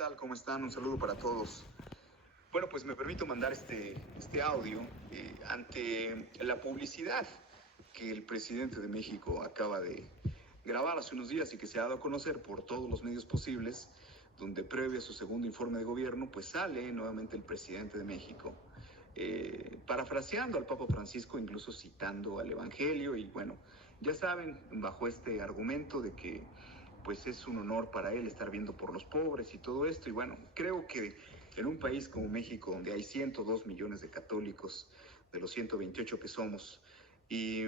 tal? ¿Cómo están? Un saludo para todos. Bueno, pues me permito mandar este audio ante la publicidad que el presidente de México acaba de grabar hace unos días y que se ha dado a conocer por todos los medios posibles, donde previo a su segundo informe de gobierno, pues sale nuevamente el presidente de México, parafraseando al Papa Francisco, incluso citando al Evangelio y bueno, ya saben, bajo este argumento de que pues es un honor para él estar viendo por los pobres y todo esto. Y bueno, creo que en un país como México, donde hay 102 millones de católicos, de los 128 que somos, y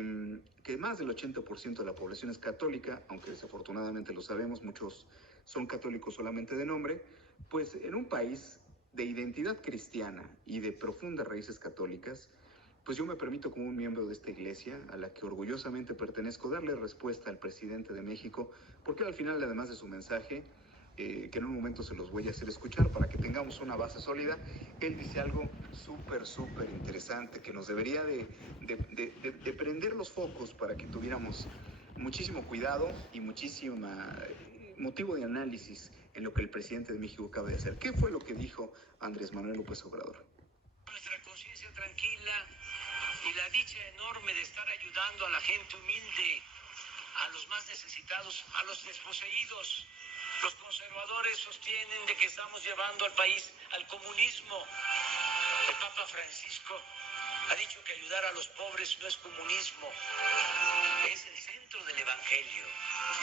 que más del 80% de la población es católica, aunque desafortunadamente lo sabemos, muchos son católicos solamente de nombre, pues en un país de identidad cristiana y de profundas raíces católicas, pues yo me permito como un miembro de esta iglesia, a la que orgullosamente pertenezco, darle respuesta al presidente de México, porque al final, además de su mensaje, que en un momento se los voy a hacer escuchar para que tengamos una base sólida, él dice algo súper interesante que nos debería de prender los focos para que tuviéramos muchísimo cuidado y muchísimo motivo de análisis en lo que el presidente de México acaba de hacer. ¿Qué fue lo que dijo Andrés Manuel López Obrador? Nuestra conciencia tranquila y la dicha enorme de estar ayudando a la gente humilde, a los más necesitados, a los desposeídos. Los conservadores sostienen de que estamos llevando al país al comunismo. El Papa Francisco ha dicho que ayudar a los pobres no es comunismo, es el centro del Evangelio.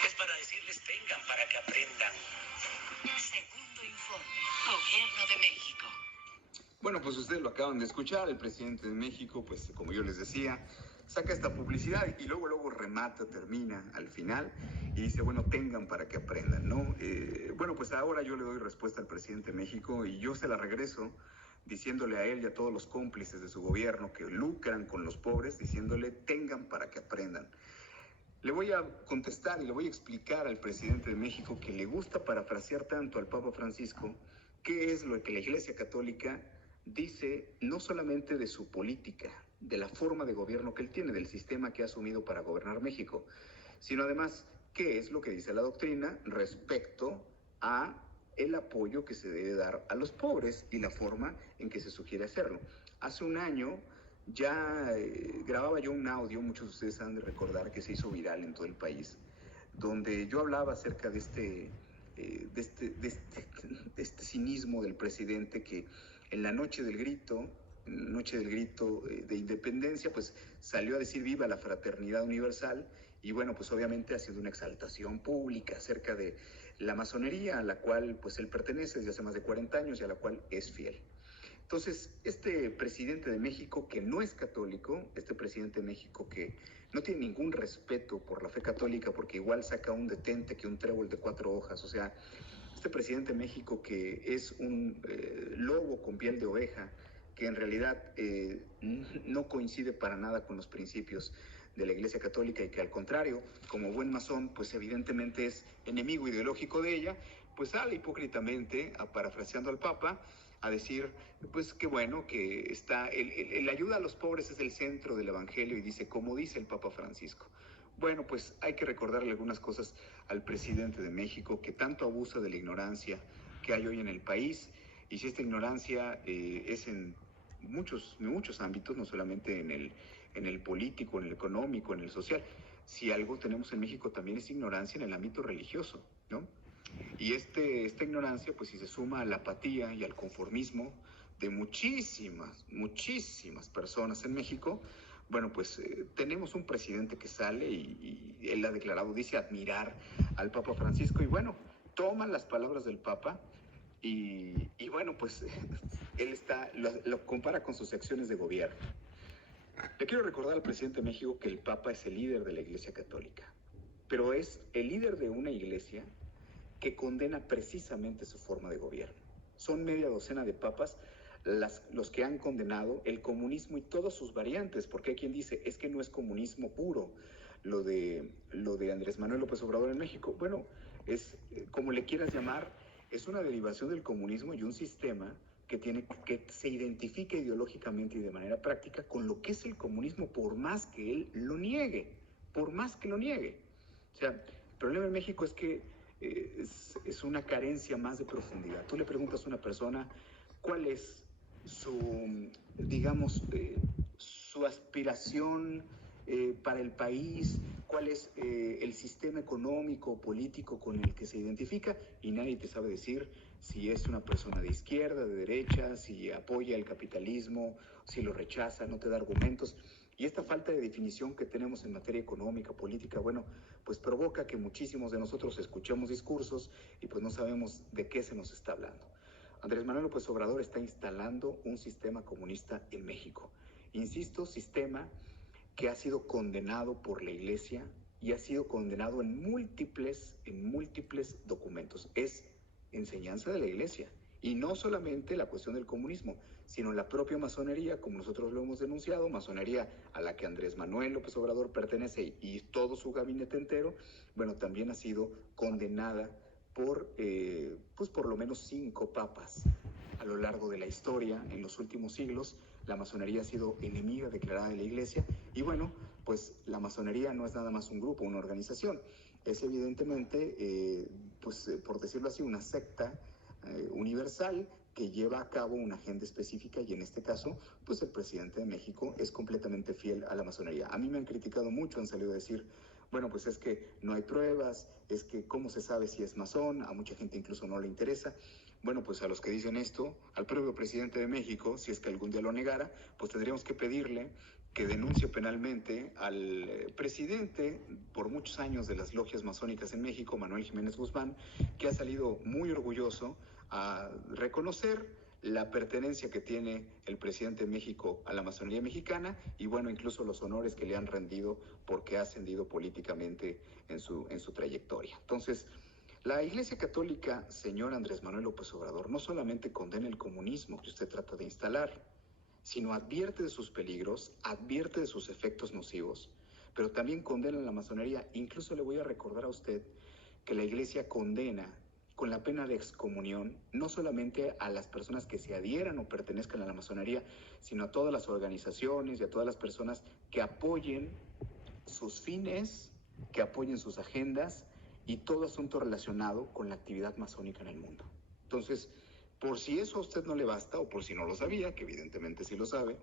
Es para decirles tengan para que aprendan. Segundo informe, Gobierno de México. Bueno, pues ustedes lo acaban de escuchar, el presidente de México, pues como yo les decía, saca esta publicidad y luego remata, termina al final y dice, bueno, tengan para que aprendan, ¿no? Bueno, pues ahora yo le doy respuesta al presidente de México y yo se la regreso diciéndole a él y a todos los cómplices de su gobierno que lucran con los pobres, diciéndole, tengan para que aprendan. Le voy a contestar y le voy a explicar al presidente de México que le gusta parafrasear tanto al Papa Francisco, qué es lo que la Iglesia Católica dice no solamente de su política, de la forma de gobierno que él tiene, del sistema que ha asumido para gobernar México, sino además qué es lo que dice la doctrina respecto a el apoyo que se debe dar a los pobres y la forma en que se sugiere hacerlo. Hace un año ya grababa yo un audio, muchos de ustedes han de recordar que se hizo viral en todo el país, donde yo hablaba acerca de este cinismo del presidente que en la noche del grito de independencia, pues salió a decir viva la fraternidad universal y bueno, pues obviamente haciendo una exaltación pública acerca de la masonería a la cual pues él pertenece desde hace más de 40 años y a la cual es fiel. Entonces, este presidente de México que no es católico, este presidente de México que no tiene ningún respeto por la fe católica porque igual saca un detente que un trébol de 4 hojas, o sea, este presidente de México que es un lobo con piel de oveja, que en realidad no coincide para nada con los principios de la Iglesia Católica y que al contrario, como buen masón, pues evidentemente es enemigo ideológico de ella, pues sale hipócritamente, parafraseando al Papa, a decir, pues qué bueno que está, el ayuda a los pobres es el centro del Evangelio y dice, como dice el Papa Francisco. Bueno, pues hay que recordarle algunas cosas al presidente de México que tanto abusa de la ignorancia que hay hoy en el país y si esta ignorancia es en muchos ámbitos, no solamente en el político, en el económico, en el social. Si algo tenemos en México también es ignorancia en el ámbito religioso, ¿no? Y esta ignorancia, pues si se suma a la apatía y al conformismo de muchísimas personas en México, bueno, pues tenemos un presidente que sale y él ha declarado, dice admirar al Papa Francisco y bueno, toma las palabras del Papa y bueno, pues él lo compara con sus acciones de gobierno. Le quiero recordar al presidente de México que el Papa es el líder de la Iglesia Católica, pero es el líder de una iglesia que condena precisamente su forma de gobierno. Son media docena de papas los que han condenado el comunismo y todas sus variantes, porque hay quien dice, es que no es comunismo puro lo de Andrés Manuel López Obrador en México. Bueno, es como le quieras llamar, es una derivación del comunismo y un sistema que se identifica ideológicamente y de manera práctica con lo que es el comunismo, por más que él lo niegue, por más que lo niegue. O sea, el problema en México es que es una carencia más de profundidad. Tú le preguntas a una persona cuál es su, digamos, su aspiración para el país, cuál es el sistema económico, político con el que se identifica, y nadie te sabe decir si es una persona de izquierda, de derecha, si apoya el capitalismo, si lo rechaza, no te da argumentos. Y esta falta de definición que tenemos en materia económica, política, bueno, pues provoca que muchísimos de nosotros escuchemos discursos y pues no sabemos de qué se nos está hablando. Andrés Manuel López Obrador está instalando un sistema comunista en México. Insisto, sistema que ha sido condenado por la Iglesia y ha sido condenado en múltiples documentos. Es enseñanza de la Iglesia. Y no solamente la cuestión del comunismo, sino la propia masonería, como nosotros lo hemos denunciado, masonería a la que Andrés Manuel López Obrador pertenece y todo su gabinete entero, bueno, también ha sido condenada pues por lo menos 5 papas a lo largo de la historia. En los últimos siglos, la masonería ha sido enemiga declarada de la Iglesia y bueno, pues la masonería no es nada más un grupo, una organización, es evidentemente, por decirlo así, una secta universal que lleva a cabo una agenda específica y en este caso, pues el presidente de México es completamente fiel a la masonería. A mí me han criticado mucho, han salido a decir, bueno, pues es que no hay pruebas, es que cómo se sabe si es masón, a mucha gente incluso no le interesa. Bueno, pues a los que dicen esto, al propio presidente de México, si es que algún día lo negara, pues tendríamos que pedirle que denuncie penalmente al presidente por muchos años de las logias masónicas en México, Manuel Jiménez Guzmán, que ha salido muy orgulloso a reconocer la pertenencia que tiene el presidente de México a la masonería mexicana y bueno, incluso los honores que le han rendido porque ha ascendido políticamente en su trayectoria. Entonces, la Iglesia Católica, señor Andrés Manuel López Obrador, no solamente condena el comunismo que usted trata de instalar, sino advierte de sus peligros, advierte de sus efectos nocivos, pero también condena la masonería. Incluso le voy a recordar a usted que la Iglesia condena con la pena de excomunión no solamente a las personas que se adhieran o pertenezcan a la masonería, sino a todas las organizaciones y a todas las personas que apoyen sus fines, que apoyen sus agendas y todo asunto relacionado con la actividad masónica en el mundo. Entonces, por si eso a usted no le basta, o por si no lo sabía, que evidentemente sí lo sabe,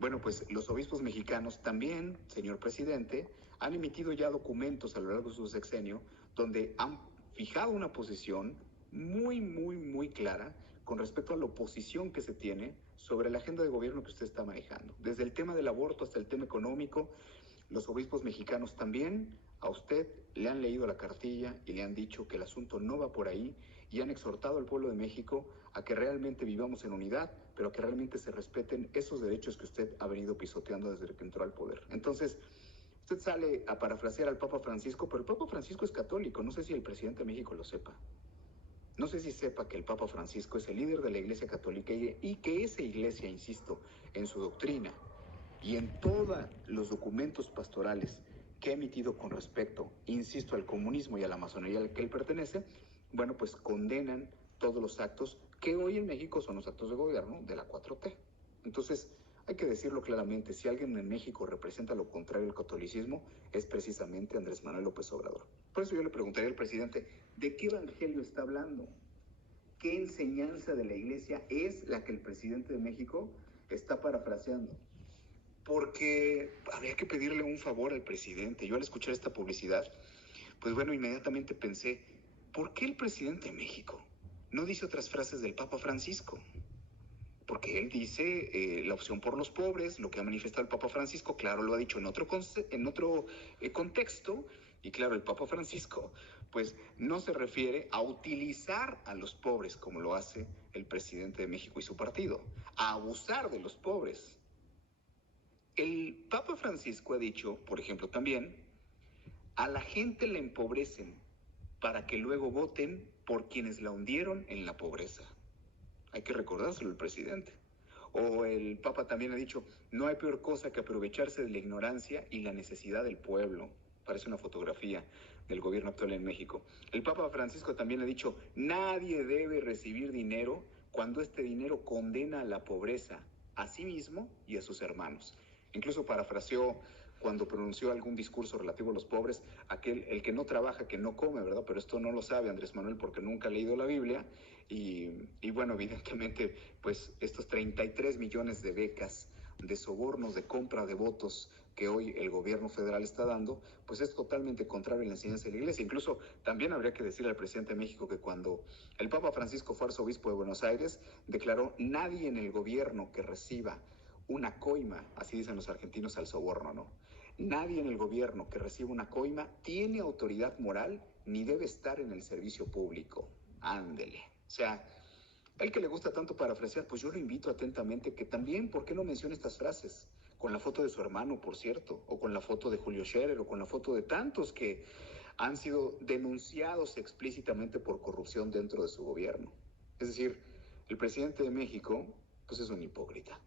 bueno, pues los obispos mexicanos también, señor presidente, han emitido ya documentos a lo largo de su sexenio donde han fijado una posición muy clara con respecto a la oposición que se tiene sobre la agenda de gobierno que usted está manejando. Desde el tema del aborto hasta el tema económico, los obispos mexicanos también a usted le han leído la cartilla y le han dicho que el asunto no va por ahí y han exhortado al pueblo de México a que realmente vivamos en unidad, pero que realmente se respeten esos derechos que usted ha venido pisoteando desde que entró al poder. Entonces, usted sale a parafrasear al Papa Francisco, pero el Papa Francisco es católico, no sé si el presidente de México lo sepa. No sé si sepa que el Papa Francisco es el líder de la Iglesia Católica y que esa iglesia, insisto, en su doctrina y en todos los documentos pastorales que ha emitido con respecto, insisto, al comunismo y a la masonería al que él pertenece, bueno, pues condenan todos los actos que hoy en México son los actos de gobierno de la 4T. Entonces, hay que decirlo claramente, si alguien en México representa lo contrario al catolicismo, es precisamente Andrés Manuel López Obrador. Por eso yo le preguntaría al presidente, ¿de qué evangelio está hablando? ¿Qué enseñanza de la iglesia es la que el presidente de México está parafraseando? Porque habría que pedirle un favor al presidente. Yo al escuchar esta publicidad, pues bueno, inmediatamente pensé, ¿por qué el presidente de México no dice otras frases del Papa Francisco? Porque él dice la opción por los pobres, lo que ha manifestado el Papa Francisco, claro, lo ha dicho en otro contexto, y claro, el Papa Francisco, pues no se refiere a utilizar a los pobres como lo hace el presidente de México y su partido, a abusar de los pobres. El Papa Francisco ha dicho, por ejemplo, también, a la gente la empobrecen para que luego voten por quienes la hundieron en la pobreza. Hay que recordárselo al presidente. O el Papa también ha dicho, no hay peor cosa que aprovecharse de la ignorancia y la necesidad del pueblo. Parece una fotografía del gobierno actual en México. El Papa Francisco también ha dicho, nadie debe recibir dinero cuando este dinero condena a la pobreza a sí mismo y a sus hermanos. Incluso parafraseó cuando pronunció algún discurso relativo a los pobres, el que no trabaja, que no come, ¿verdad? Pero esto no lo sabe Andrés Manuel porque nunca ha leído la Biblia. Y bueno, evidentemente, pues estos 33 millones de becas, de sobornos, de compra de votos que hoy el gobierno federal está dando, pues es totalmente contrario a la enseñanza de la Iglesia. Incluso también habría que decirle al presidente de México que cuando el Papa Francisco fue arzobispo de Buenos Aires, declaró: nadie en el gobierno que reciba una coima, así dicen los argentinos al soborno, ¿no? Nadie en el gobierno que reciba una coima tiene autoridad moral ni debe estar en el servicio público. Ándele. O sea, el que le gusta tanto parafrasear, pues yo lo invito atentamente que también, ¿por qué no menciona estas frases? Con la foto de su hermano, por cierto, o con la foto de Julio Scherer, o con la foto de tantos que han sido denunciados explícitamente por corrupción dentro de su gobierno. Es decir, el presidente de México, pues es un hipócrita.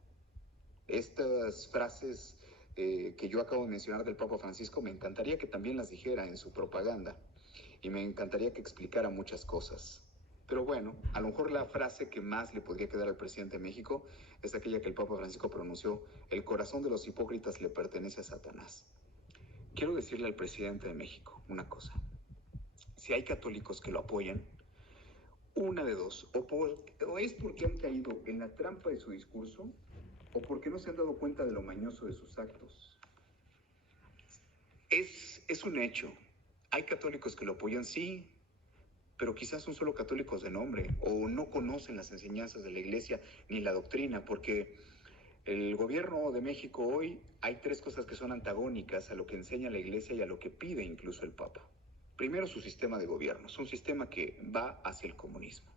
Estas frases que yo acabo de mencionar del Papa Francisco, me encantaría que también las dijera en su propaganda, y me encantaría que explicara muchas cosas. Pero bueno, a lo mejor la frase que más le podría quedar al presidente de México es aquella que el Papa Francisco pronunció: el corazón de los hipócritas le pertenece a Satanás. Quiero decirle al presidente de México una cosa: si hay católicos que lo apoyan, una de dos, o es porque han caído en la trampa de su discurso, o porque no se han dado cuenta de lo mañoso de sus actos. Es un hecho. Hay católicos que lo apoyan, sí, pero quizás son solo católicos de nombre, o no conocen las enseñanzas de la Iglesia ni la doctrina, porque el gobierno de México hoy, hay tres cosas que son antagónicas a lo que enseña la Iglesia y a lo que pide incluso el Papa. Primero, su sistema de gobierno. Es un sistema que va hacia el comunismo,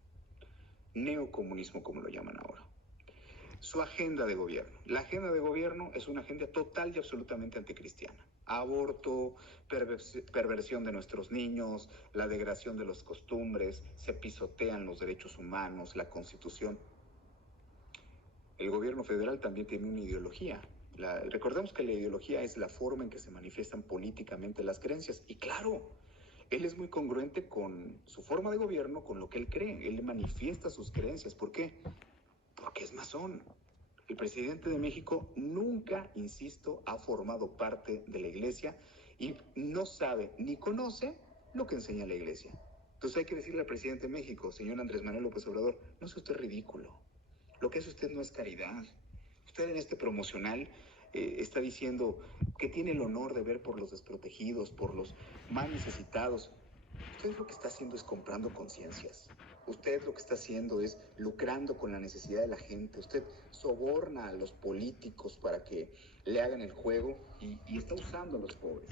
neocomunismo como lo llaman ahora. Su agenda de gobierno. La agenda de gobierno es una agenda total y absolutamente anticristiana. Aborto, perversión de nuestros niños, la degradación de las costumbres, se pisotean los derechos humanos, la Constitución. El gobierno federal también tiene una ideología. Recordemos que la ideología es la forma en que se manifiestan políticamente las creencias. Y claro, él es muy congruente con su forma de gobierno, con lo que él cree. Él manifiesta sus creencias. ¿Por qué? Porque es masón. El presidente de México nunca, insisto, ha formado parte de la Iglesia y no sabe ni conoce lo que enseña la Iglesia. Entonces hay que decirle al presidente de México: señor Andrés Manuel López Obrador, no sea usted ridículo. Lo que hace usted no es caridad. Usted en este promocional está diciendo que tiene el honor de ver por los desprotegidos, por los más necesitados. Usted lo que está haciendo es comprando conciencias. Usted lo que está haciendo es lucrando con la necesidad de la gente. Usted soborna a los políticos para que le hagan el juego y está usando a los pobres.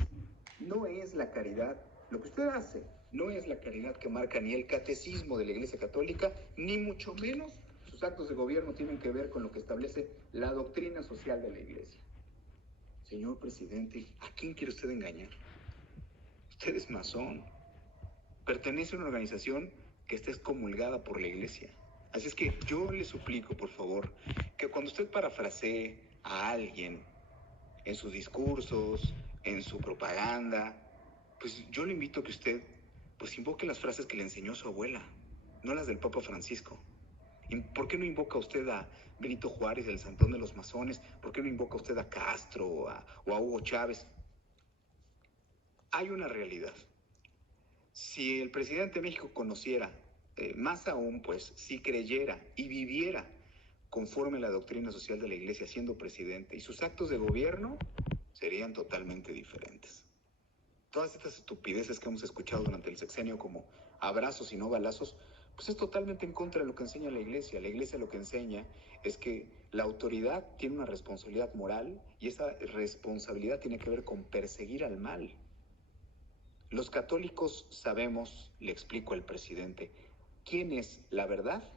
No es la caridad. Lo que usted hace no es la caridad que marca ni el catecismo de la Iglesia Católica, ni mucho menos sus actos de gobierno tienen que ver con lo que establece la doctrina social de la Iglesia. Señor presidente, ¿a quién quiere usted engañar? Usted es masón. Pertenece a una organización que está excomulgada por la Iglesia. Así es que yo le suplico, por favor, que cuando usted parafrasee a alguien en sus discursos, en su propaganda, pues yo le invito a que usted pues invoque las frases que le enseñó su abuela, no las del Papa Francisco. ¿Por qué no invoca usted a Benito Juárez, el Santón de los Masones? ¿Por qué no invoca usted a Castro o a Hugo Chávez? Hay una realidad. Si el presidente de México conociera, más aún, pues, si creyera y viviera conforme a la doctrina social de la Iglesia siendo presidente, y sus actos de gobierno serían totalmente diferentes. Todas estas estupideces que hemos escuchado durante el sexenio, como abrazos y no balazos, pues es totalmente en contra de lo que enseña la Iglesia. La Iglesia lo que enseña es que la autoridad tiene una responsabilidad moral y esa responsabilidad tiene que ver con perseguir al mal. Los católicos sabemos, le explico al presidente, quién es la verdad,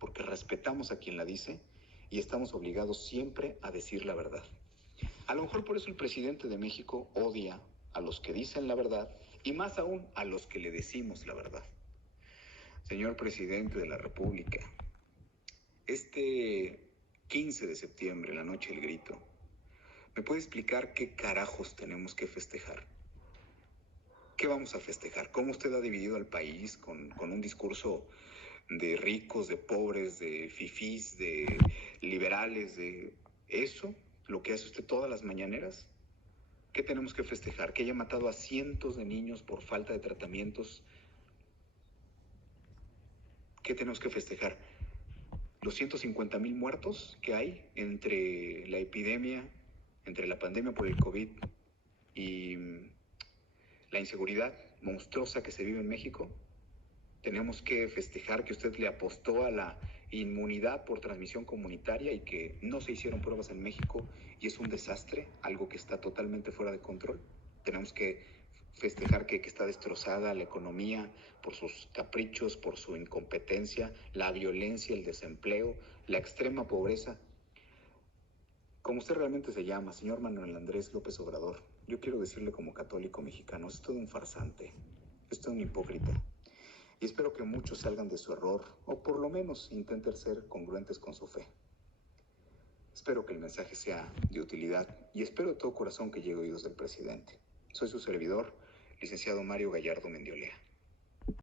porque respetamos a quien la dice y estamos obligados siempre a decir la verdad. A lo mejor por eso el presidente de México odia a los que dicen la verdad y más aún a los que le decimos la verdad. Señor presidente de la República, este 15 de septiembre, la noche del grito, ¿me puede explicar qué carajos tenemos que festejar? ¿Qué vamos a festejar? ¿Cómo usted ha dividido al país con un discurso de ricos, de pobres, de fifís, de liberales, de eso? ¿Lo que hace usted todas las mañaneras? ¿Qué tenemos que festejar? Que haya matado a cientos de niños por falta de tratamientos. ¿Qué tenemos que festejar? Los 150,000 muertos que hay entre la epidemia, entre la pandemia por el COVID y la inseguridad monstruosa que se vive en México. Tenemos que festejar que usted le apostó a la inmunidad por transmisión comunitaria y que no se hicieron pruebas en México y es un desastre, algo que está totalmente fuera de control. Tenemos que festejar que está destrozada la economía por sus caprichos, por su incompetencia, la violencia, el desempleo, la extrema pobreza. Como usted realmente se llama, señor Manuel Andrés López Obrador, yo quiero decirle como católico mexicano, es todo un farsante, es todo un hipócrita. Y espero que muchos salgan de su error, o por lo menos intenten ser congruentes con su fe. Espero que el mensaje sea de utilidad y espero de todo corazón que llegue a oídos del presidente. Soy su servidor, licenciado Mario Gallardo Mendiolea.